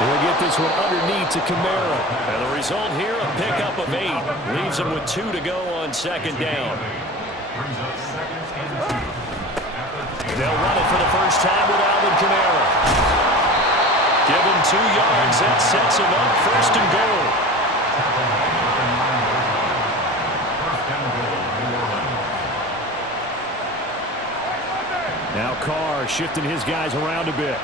He'll get this one underneath to Kamara. And the result here, a pickup of 8. Leaves him with 2 to go on second down. They'll run it for the first time with Alvin Kamara. Give him 2 yards. That sets him up first and goal. Now Carr shifting his guys around a bit.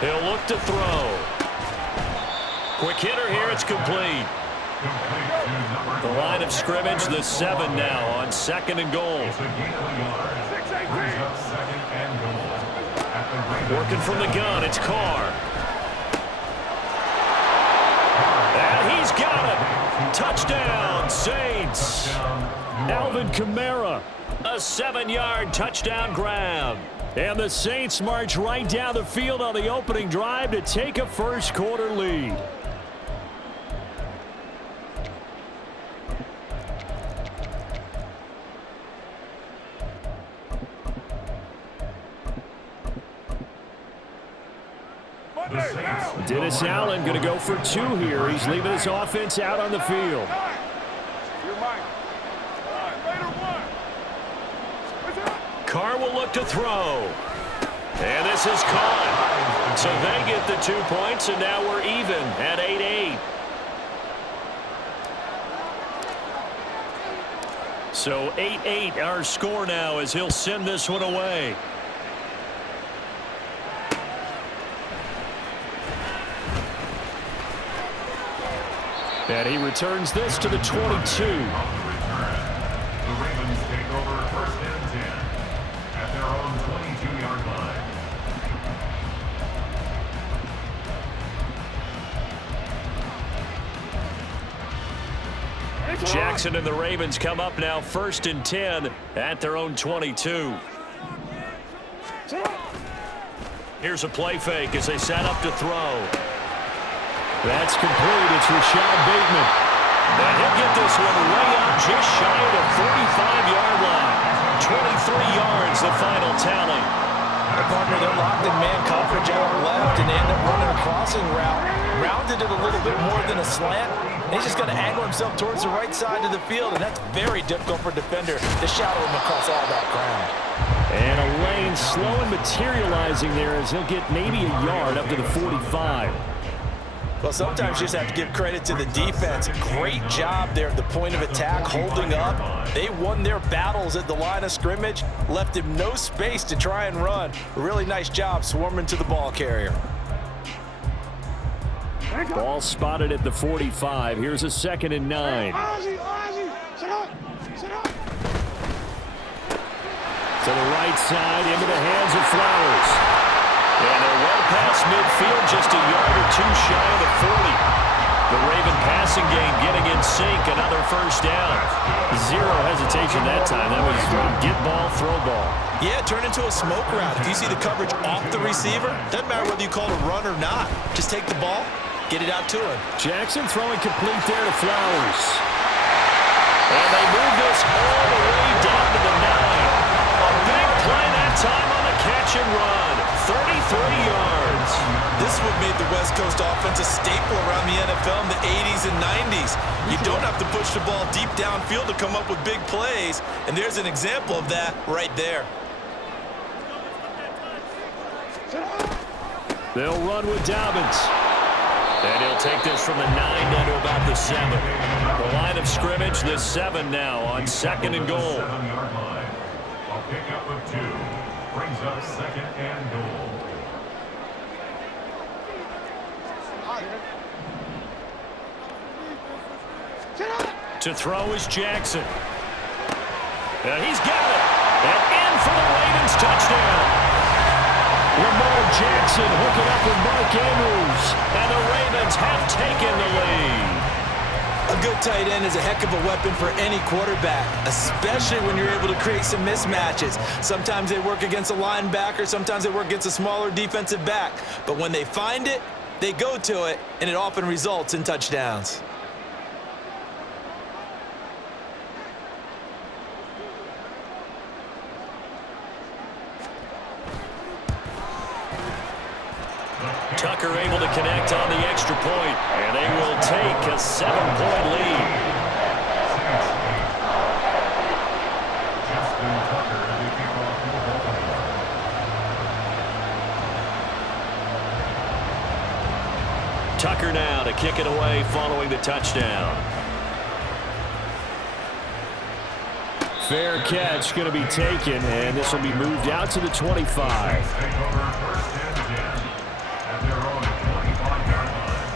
He'll look to throw. Quick hitter here. It's complete. The line of scrimmage, the 7 now on second and goal. Working from the gun, it's Carr. And he's got it. Touchdown, Saints. Alvin Kamara, a 7-yard touchdown grab. And the Saints march right down the field on the opening drive to take a first-quarter lead. Dennis Allen going to go for 2 here. He's leaving his offense out on the field. Carr will look to throw. And this is caught. So they get the 2 points, and now we're even at 8-8. So 8-8 our score now as he'll send this one away. And he returns this to the 22. The Ravens take over first and 10 at their own 22-yard line. Jackson and the Ravens come up now first and 10 at their own 22. Here's a play fake as they set up to throw. That's complete. It's Rashad Bateman. And he'll get this one way up just shy of the 45-yard line. 23 yards, the final tally. The partner, they're locked in man coverage out left, and they end up running a crossing route. Rounded it a little bit more than a slant. He's just going to angle himself towards the right side of the field, and that's very difficult for a defender to shadow him across all that ground. And a lane slow and materializing there as he'll get maybe a yard up to the 45. Well, sometimes you just have to give credit to the defense. Great job there at the point of attack, holding up. They won their battles at the line of scrimmage, left him no space to try and run. A really nice job swarming to the ball carrier. Ball spotted at the 45. Here's a 2nd and 9. To the right side, into the hands of Flowers. And they're well past midfield, just a yard or 2 shy of the 40. The Raven passing game getting in sync, another first down. 0 hesitation that time. That was get ball, throw ball. Yeah, turn into a smoke route. If you see the coverage off the receiver, doesn't matter whether you call it a run or not. Just take the ball, get it out to him. Jackson throwing complete there to Flowers. And they move this all the way down to the 9. A big play that time on the catch and run. 33 yards. This would made the West Coast offense a staple around the NFL in the 80s and 90s. You don't have to push the ball deep downfield to come up with big plays, and there's an example of that right there. They'll run with Dobbins. And he'll take this from the 9 down to about the 7. The line of scrimmage, the 7 now on second and goal. 7-yard line. A pickup of 2 brings up 2nd and goal. To throw is Jackson. And he's got it. And in for the Ravens touchdown. Lamar Jackson hooking up with Mark Andrews. And the Ravens have taken the lead. A good tight end is a heck of a weapon for any quarterback, especially when you're able to create some mismatches. Sometimes they work against a linebacker, sometimes they work against a smaller defensive back. But when they find it, they go to it, and it often results in touchdowns. Tucker able to connect on the extra point, and they will take a 7-point lead. Justin Tucker, the kickoff for Baltimore. Tucker now to kick it away following the touchdown. Fair catch going to be taken, and this will be moved out to the 25. Take over first and 10 at their own 25-yard line.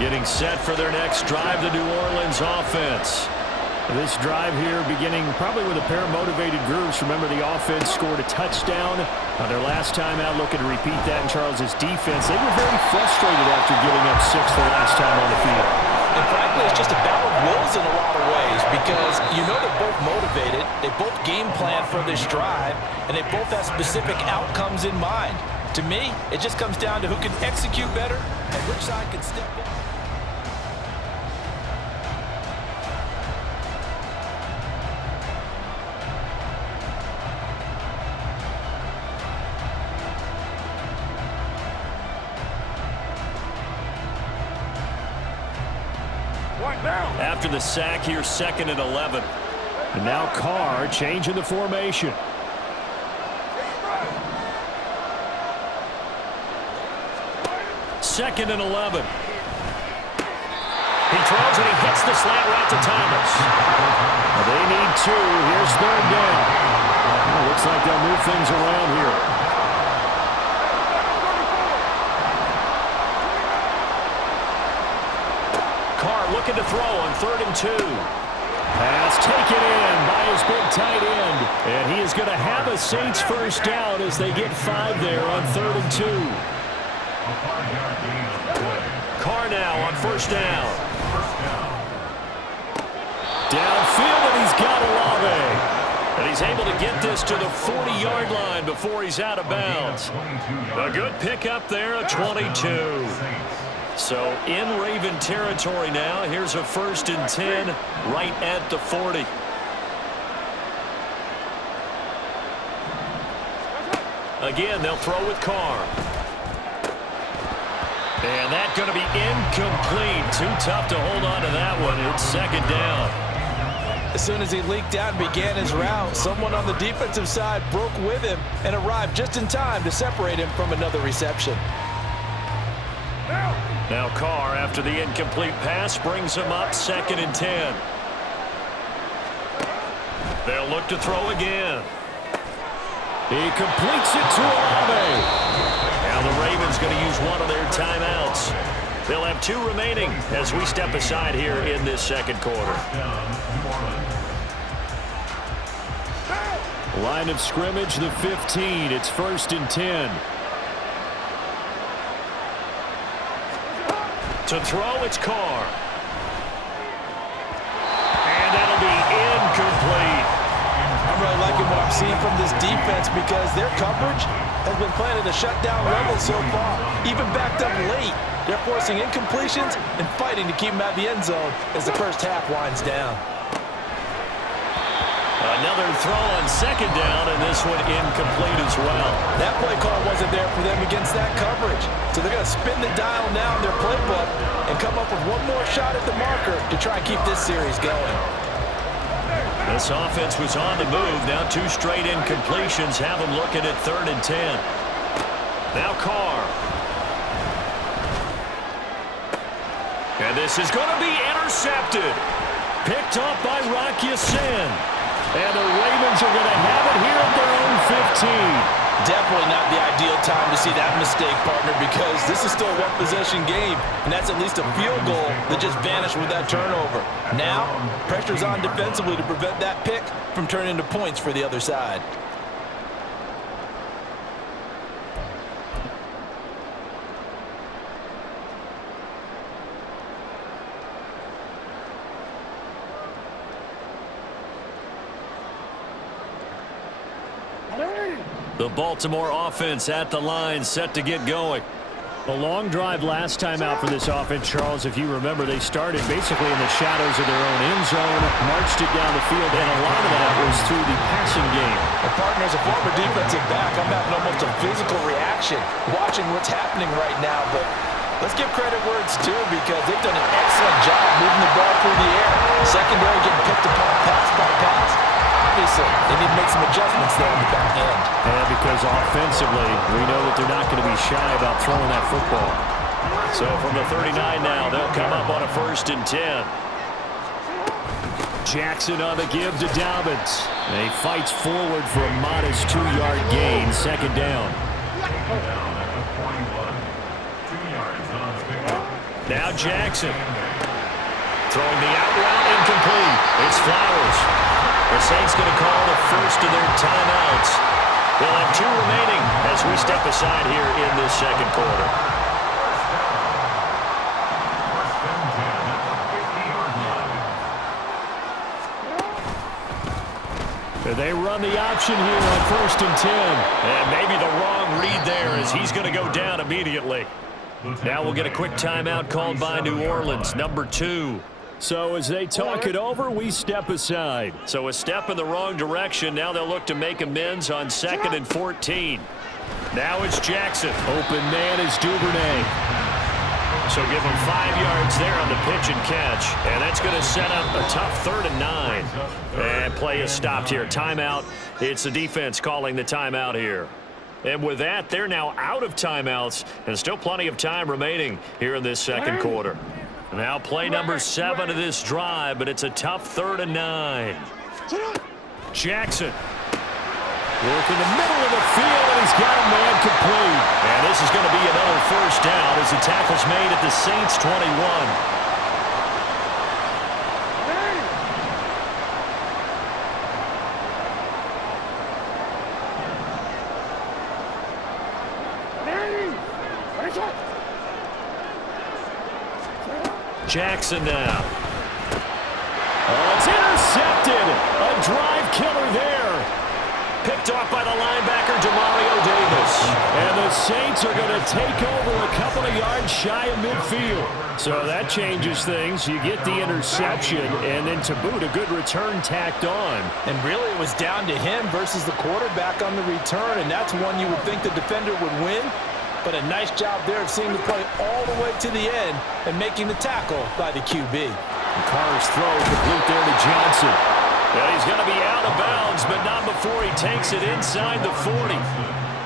Getting set for their next drive, the New Orleans offense. This drive here beginning probably with a pair of motivated groups. Remember, the offense scored a touchdown on their last time out, looking to repeat that in Charles' defense. They were very frustrated after giving up 6 the last time on the field. And frankly, it's just a battle of wills in a lot of ways because you know they're both motivated, they both game plan for this drive, and they both have specific outcomes in mind. To me, it just comes down to who can execute better and which side can step in. After the sack, here's 2nd and 11. And now Carr changing the formation. Second and 11. He throws and he hits the slant route to Thomas. They need 2. Here's 3rd down. Well, looks like they'll move things around here. Looking to throw on 3rd and 2. Pass taken in by his big tight end. And he is going to have a Saints first down as they get 5 there on 3rd and 2. A 5-yard gain of play. Carr now on first down. First down. Downfield, and he's got Olave. And he's able to get this to the 40-yard line before he's out of bounds. A good pickup there, a 22. So in Raven territory now. Here's a 1st and 10 right at the 40. Again, they'll throw with Carr. And that's going to be incomplete. Too tough to hold on to that one. It's 2nd down. As soon as he leaked out and began his route, someone on the defensive side broke with him and arrived just in time to separate him from another reception. Now Carr, after the incomplete pass, brings him up 2nd and 10. They'll look to throw again. He completes it to Olave. Now the Ravens going to use one of their timeouts. They'll have 2 remaining as we step aside here in this 2nd quarter. Line of scrimmage, the 15. It's 1st and 10. To throw, it's Carr. And that'll be incomplete. I'm really liking what I'm seeing from this defense because their coverage has been playing at a shutdown level so far. Even backed up late, they're forcing incompletions and fighting to keep them out of the end zone as the first half winds down. Another throw on 2nd down, and this one incomplete as well. That play call wasn't there for them against that coverage. So they're going to spin the dial now in their playbook and come up with one more shot at the marker to try and keep this series going. This offense was on the move. Now 2 straight incompletions have them looking at 3rd and 10. Now Carr. And this is going to be intercepted. Picked off by Rock Ya-Sin. And the Ravens are going to have it here at their own 15. Definitely not the ideal time to see that mistake, partner, because this is still a one-possession game, and that's at least a field goal that just vanished with that turnover. Now, pressure's on defensively to prevent that pick from turning into points for the other side. The Baltimore offense at the line, set to get going. A long drive last time out for this offense, Charles. If you remember, they started basically in the shadows of their own end zone, marched it down the field, and a lot of that was through the passing game. And partner, as a former defensive back, I'm having almost a physical reaction watching what's happening right now. But let's give credit where it's due, because they've done an excellent job moving the ball through the air. Secondary getting picked apart pass by pass. Obviously, they need to make some adjustments there in the back end. And because offensively, we know that they're not going to be shy about throwing that football. So from the 39 now, they'll come up on a 1st and 10. Jackson on the give to Dobbins. And he fights forward for a modest 2-yard gain, 2nd down. Now Jackson. Throwing the out route, incomplete. It's Flowers. The Saints going to call the first of their timeouts. They'll have 2 remaining as we step aside here in this 2nd quarter. They run the option here on 1st and 10. And maybe the wrong read there, as he's going to go down immediately. Now we'll get a quick timeout called by New Orleans, number 2. So as they talk it over, we step aside. So a step in the wrong direction. Now they'll look to make amends on 2nd and 14. Now it's Jackson. Open man is Duvernay. So give him 5 yards there on the pitch and catch. And that's going to set up a tough 3rd and 9. And play is stopped here. Timeout. It's the defense calling the timeout here. And with that, they're now out of timeouts, and still plenty of time remaining here in this 2nd quarter. Now play number 7 of this drive, but it's a tough 3rd and 9. Jackson. Working the middle of the field, and he's got a man complete. And this is going to be another 1st down as the tackle's made at the Saints' 21. Jackson now. Oh, it's intercepted. A drive killer there. Picked off by the linebacker, Demario Davis. And the Saints are going to take over a couple of yards shy of midfield. So that changes things. You get the interception, and then to boot, a good return tacked on. And really, it was down to him versus the quarterback on the return, and that's one you would think the defender would win. But a nice job there of seeing the play all the way to the end and making the tackle by the QB. Carr's throw complete there to Johnson. Well, he's going to be out of bounds, but not before he takes it inside the 40.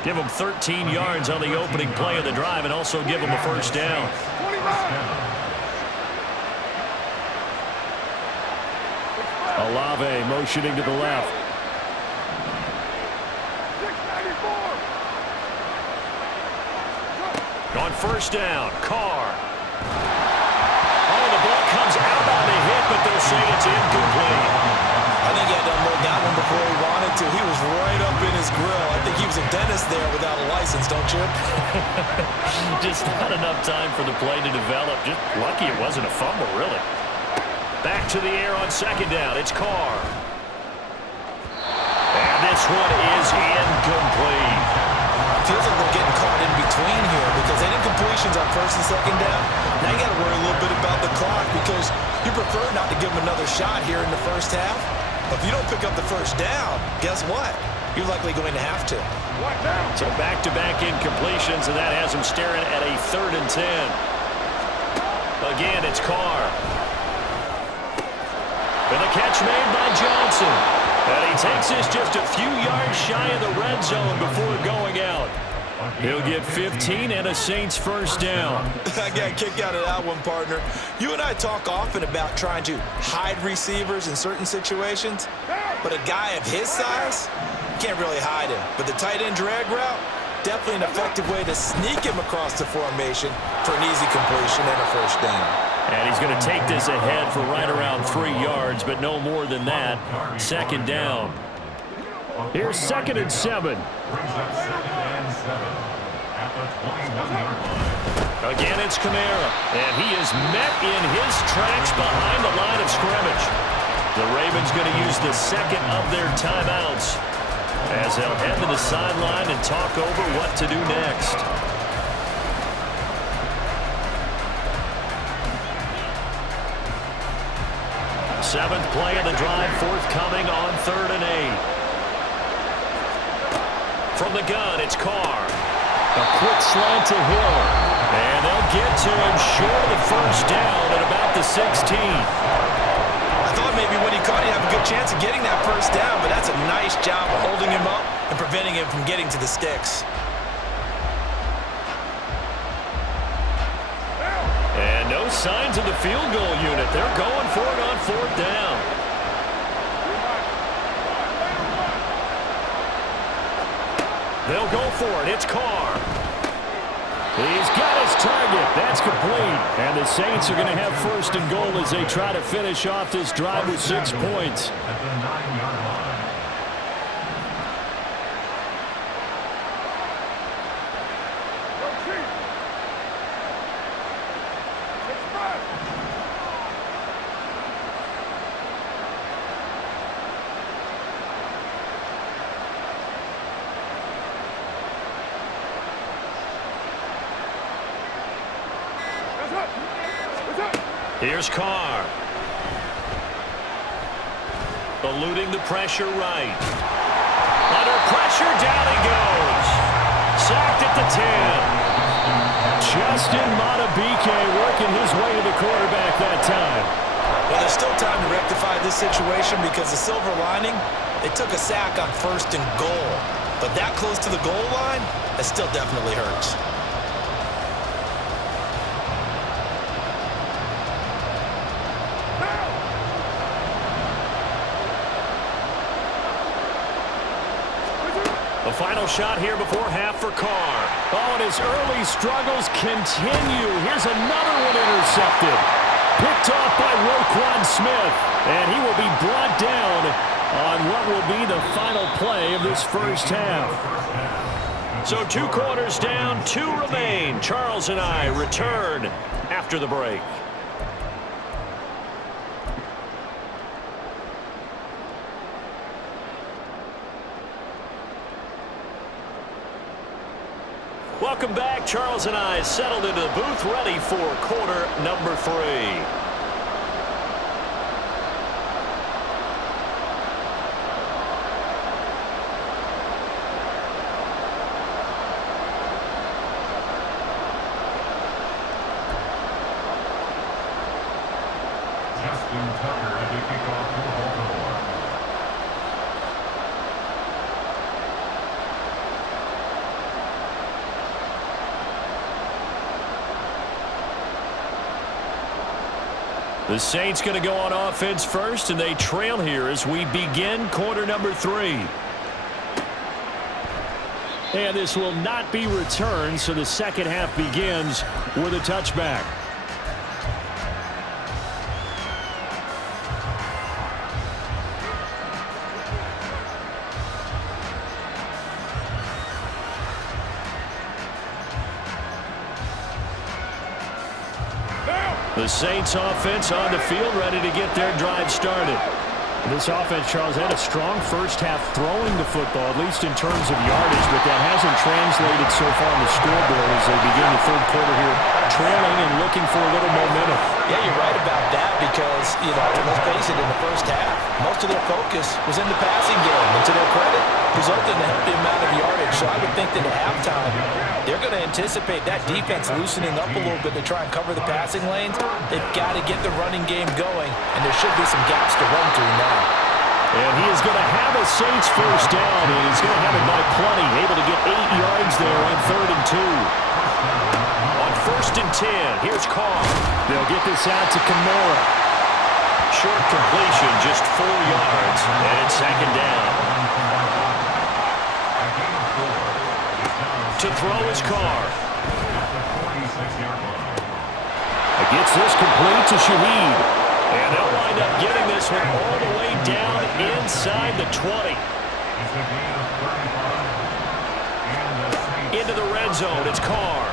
Give him 13 yards on the opening play of the drive and also give him a 1st down. Olave motioning to the left. On 1st down, Carr. Oh, the ball comes out on the hit, but they'll say it's incomplete. I think he had to unload that one before he wanted to. He was right up in his grill. I think he was a dentist there without a license, don't you? Just not enough time for the play to develop. Just lucky it wasn't a fumble, really. Back to the air on 2nd down. It's Carr. And this one is incomplete. Feels like we're getting caught in between here because they did completions on 1st and 2nd down. Now you got to worry a little bit about the clock because you prefer not to give them another shot here in the 1st half. But if you don't pick up the 1st down, guess what? You're likely going to have to. So back-to-back incompletions, and that has him staring at a 3rd and 10. Again, it's Carr. And the catch made by Johnson. And he takes this just a few yards shy of the red zone before going out. He'll get 15 and a Saints 1st down. I got a kick out of that one, partner. You and I talk often about trying to hide receivers in certain situations, but a guy of his size, you can't really hide him. But the tight end drag route, definitely an effective way to sneak him across the formation for an easy completion and a 1st down. And he's going to take this ahead for right around 3 yards, but no more than that. 2nd down. Here's 2nd and 7. Again, it's Kamara, and he is met in his tracks behind the line of scrimmage. The Ravens going to use the 2nd of their timeouts as they'll head to the sideline and talk over what to do next. Seventh play of the drive forthcoming on 3rd and 8. From the gun, it's Carr. A quick slant to Hill. And they'll get to him short of the first down at about the 16. I thought maybe when he caught, he'd have a good chance of getting that first down, but that's a nice job of holding him up and preventing him from getting to the sticks. And no signs of the field goal unit. They're going for it on 4th down. They'll go for it. It's Carr. He's got his target. That's complete. And the Saints are going to have 1st and goal as they try to finish off this drive with 6 points. At the 9-yard line. Here's Carr. Eluding the pressure right. Under pressure, down he goes. Sacked at the 10. Justin Madubuike working his way to the quarterback that time. Well, there's still time to rectify this situation because the silver lining, they took a sack on 1st and goal. But that close to the goal line, that still definitely hurts. The final shot here before half for Carr. Oh, and his early struggles continue. Here's another one intercepted. Picked off by Roquan Smith. And he will be brought down on what will be the final play of this first half. So 2 quarters down, 2 remain. Charles and I return after the break. Welcome back. Charles and I settled into the booth, ready for quarter number 3. Justin Tucker to kick off for Baltimore. The Saints going to go on offense first, and they trail here as we begin quarter number 3. And this will not be returned, so the second half begins with a touchback. The Saints offense on the field, ready to get their drive started. This offense, Charles, had a strong first half throwing the football, at least in terms of yardage, but that hasn't translated so far on the scoreboard as they begin the third quarter here, trailing and looking for a little momentum. Yeah, you're right about that because, let's face it, in the first half, most of their focus was in the passing game. And to their credit, resulted in a healthy amount of yardage. So I would think that at halftime, they're going to anticipate that defense loosening up a little bit to try and cover the passing lanes. They've got to get the running game going, and there should be some gaps to run through now. And he is going to have a Saints first down, and he's going to have it by plenty, able to get 8 yards there on 3rd and 2. On 1st and 10, here's Carr. They'll get this out to Kamara. Short completion, just 4 yards, and it's 2nd down. To throw his Carr. Gets this complete to Shaheed. And they'll wind up getting this one all the way down inside the 20. Into the red zone, it's Carr.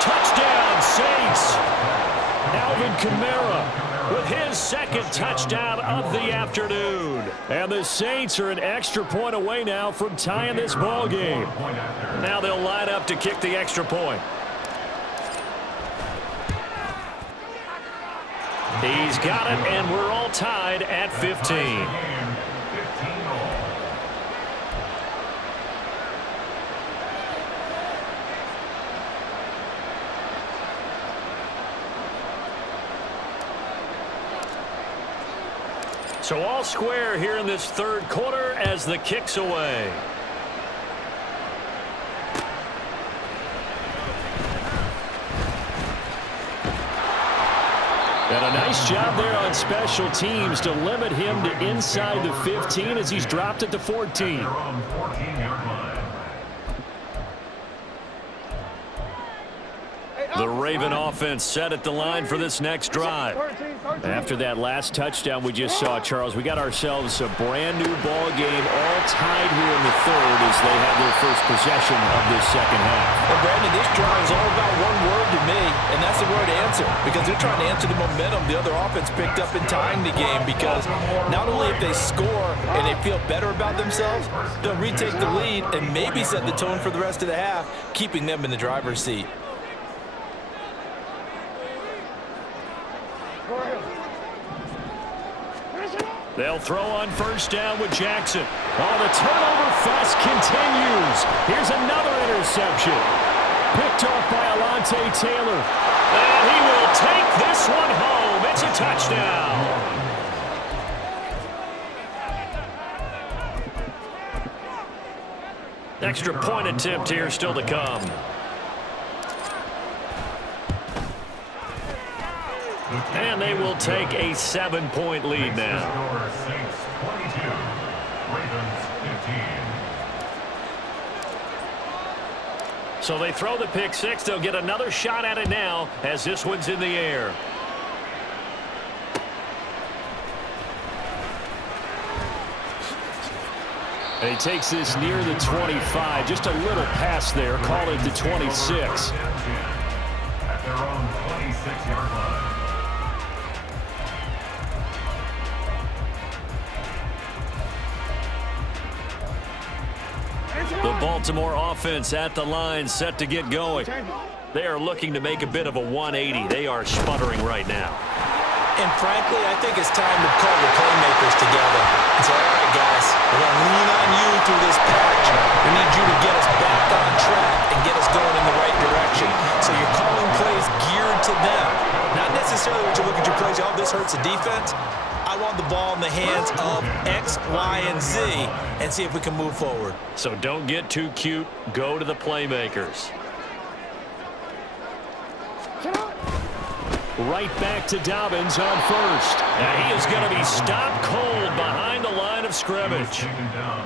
Touchdown, Saints. Alvin Kamara with his 2nd touchdown of the afternoon. And the Saints are an extra point away now from tying this ball game. Now they'll line up to kick the extra point. He's got it, and we're all tied at 15. So all square here in this third quarter as the kick's away. And a nice job there on special teams to limit him to inside the 15 as he's dropped at the 14. The Raven offense set at the line for this next drive. After that last touchdown we just saw, Charles, we got ourselves a brand new ball game, all tied here in the third as they have their first possession of this second half. And Brandon, this drive is all about one word to me, and that's the word answer, because they're trying to answer the momentum the other offense picked up in tying the game, because not only if they score and they feel better about themselves, they'll retake the lead and maybe set the tone for the rest of the half, keeping them in the driver's seat. They'll throw on first down with Jackson. Oh, the turnover fest continues. Here's another interception. Picked off by Alontae Taylor. And he will take this one home. It's a touchdown. Extra point attempt here still to come. And they will take a 7-point lead now. So they throw the pick six. They'll get another shot at it now as this one's in the air. And he takes this near the 25. Just a little pass there. Call it the 26. At their own 26-yard line. The Baltimore offense at the line, set to get going. They are looking to make a bit of a 180. They are sputtering right now. And frankly, I think it's time to call the playmakers together and say, all right, guys, we're going to lean on you through this patch. We need you to get us back on track and get us going in the right direction. So you're calling plays geared to them. Not necessarily what you look at your plays, oh, this hurts the defense. I want the ball in the hands of X, Y, and Z and see if we can move forward. So don't get too cute. Go to the playmakers. Right back to Dobbins on first. Now he is going to be stopped cold behind the line of scrimmage.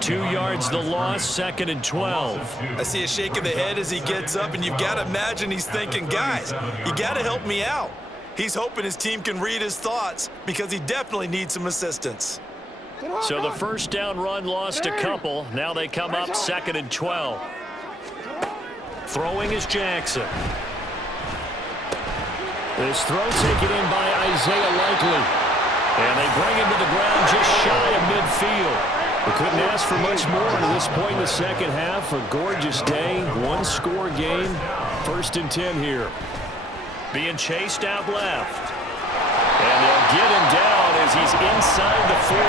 2 yards the loss, 2nd and 12. I see a shake of the head as he gets up, and you've got to imagine he's thinking, guys, you got to help me out. He's hoping his team can read his thoughts because he definitely needs some assistance. So the first down run lost a couple. Now they come up 2nd and 12. Throwing is Jackson. This throw taken in by Isaiah Likely. And they bring him to the ground just shy of midfield. We couldn't ask for much more at this point in the second half. A gorgeous day, one-score game. 1st and 10 here. Being chased out left. And they'll get him down as he's inside the 40.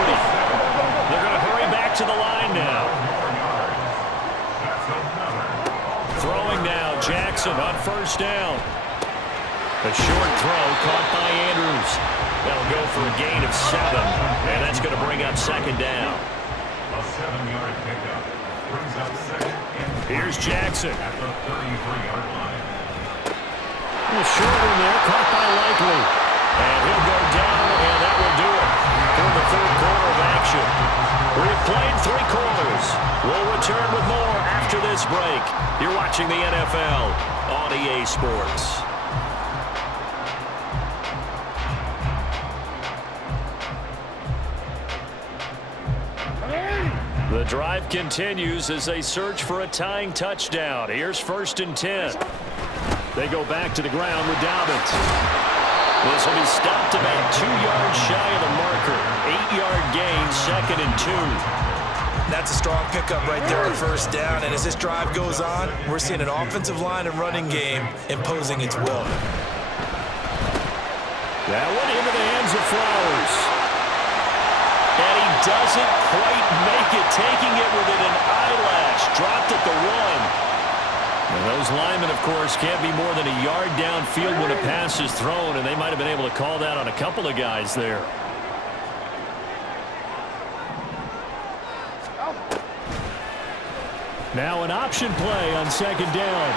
They're going to hurry back to the line now. Throwing now, Jackson on first down. A short throw caught by Andrews. That'll go for a gain of 7. And that's going to bring up 2nd down. A 7-yard pickup brings up 2nd and 3. Here's Jackson. At the 33-yard line. A short one there, caught by Likely. And he'll go down, and that will do it for the third quarter of action. We've played 3 quarters. We'll return with more after this break. You're watching the NFL on EA Sports. The drive continues as they search for a tying touchdown. Here's 1st and 10. They go back to the ground with Dobbins. This will be stopped about 2 yards shy of the marker. 8-yard gain, 2nd and 2. That's a strong pickup right there on first down. And as this drive goes on, we're seeing an offensive line and running game imposing its will. That one into the hands of Flowers. And he doesn't quite make it, taking it within an eyelash. Dropped at the 1. And those linemen, of course, can't be more than a yard downfield when a pass is thrown, and they might have been able to call that on a couple of guys there. Now an option play on second down.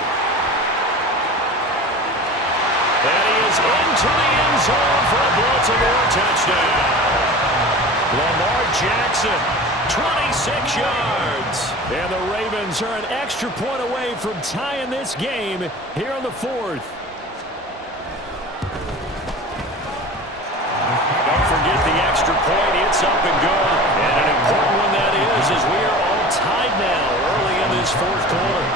And he is into the end zone for a Baltimore touchdown. Lamar Jackson, 26 yards. And the Ravens are an extra point away from tying this game here in the 4th. Don't forget the extra point. It's up and good. And an important one that is, as we are all tied now early in this 4th quarter.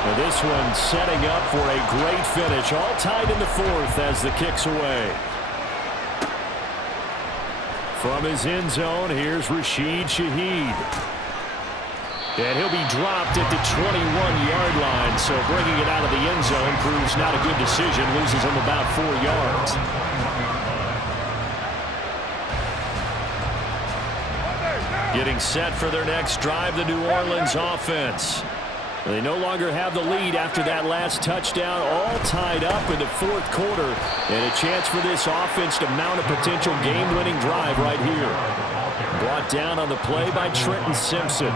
Now this one setting up for a great finish. All tied in the 4th as the kick's away. From his end zone, here's Rashid Shaheed. And he'll be dropped at the 21-yard line, so bringing it out of the end zone proves not a good decision. Loses him about 4 yards. Getting set for their next drive, the New Orleans offense. They no longer have the lead after that last touchdown, all tied up in the 4th quarter. And a chance for this offense to mount a potential game-winning drive right here. Brought down on the play by Trenton Simpson.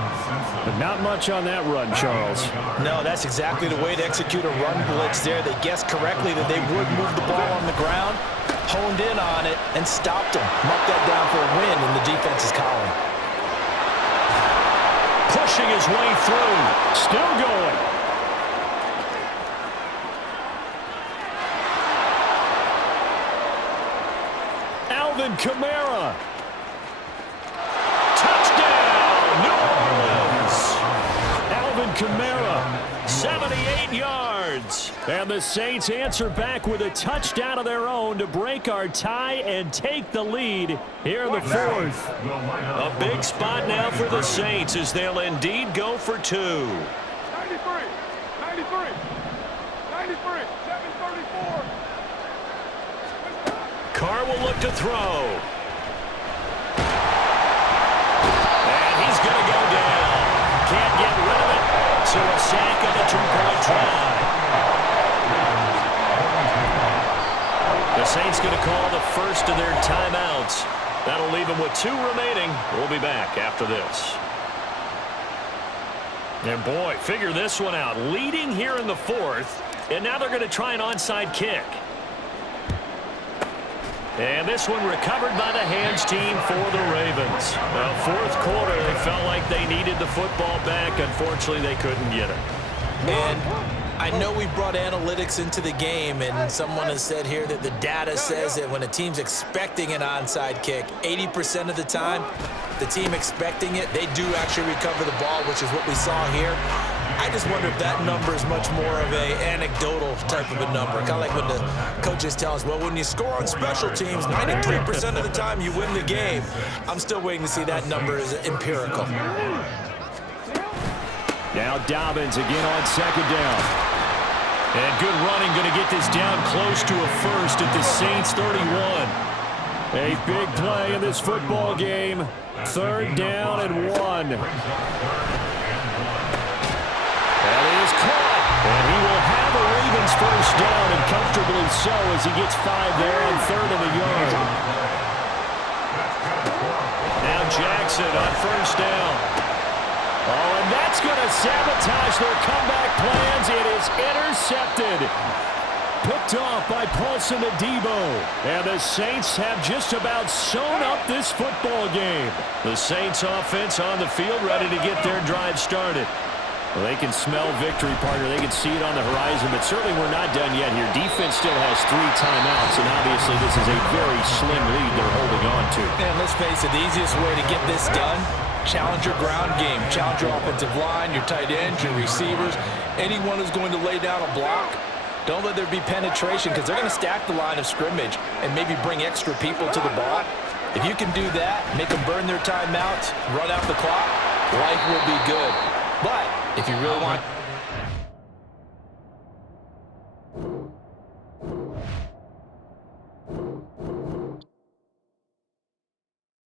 But not much on that run, Charles. No, that's exactly the way to execute a run blitz there. They guessed correctly that they would move the ball on the ground, honed in on it, and stopped them. Marked that down for a win in the defense's column. Pushing his way through. Still going. Alvin Kamara. Touchdown, New Orleans. Alvin Kamara. 78 yards. And the Saints answer back with a touchdown of their own to break our tie and take the lead here in the 4th. A big spot now for the Saints as they'll indeed go for 2. 93, 93, 93, 734. Carr will look to throw. And he's going to go down. Can't get rid of it. So a sack on the 2-point try. The Saints going to call the first of their timeouts. That'll leave them with 2 remaining. We'll be back after this. And boy, figure this one out. Leading here in the 4th, and now they're going to try an onside kick. And this one recovered by the hands team for the Ravens. 4th quarter, they felt like they needed the football back. Unfortunately, they couldn't get it. And I know we brought analytics into the game, and someone has said here that the data says that when a team's expecting an onside kick, 80% of the time, the team expecting it, they do actually recover the ball, which is what we saw here. I just wonder if that number is much more of a anecdotal type of a number. Kind of like when the coaches tell us, well, when you score on special teams, 93% of the time you win the game. I'm still waiting to see that number is empirical. Now Dobbins again on second down. And good running, going to get this down close to a first at the Saints 31. A big play in this football game. 3rd down and 1. That is caught. And he will have a Ravens first down, and comfortably so as he gets 5 there on 3rd and a yard. Now Jackson on first down. Oh, and that's going to sabotage their comeback plans. It is intercepted. Picked off by Paulson Adebo. And the Saints have just about sewn up this football game. The Saints offense on the field ready to get their drive started. Well, they can smell victory, partner. They can see it on the horizon, but certainly we're not done yet here. Defense still has 3 timeouts, and obviously this is a very slim lead they're holding on to. And let's face it, the easiest way to get this done, challenge your ground game. Challenge your offensive line, your tight ends, your receivers, anyone who's going to lay down a block. Don't let there be penetration because they're going to stack the line of scrimmage and maybe bring extra people to the ball. If you can do that, make them burn their timeouts, run out the clock, life will be good. But if you really want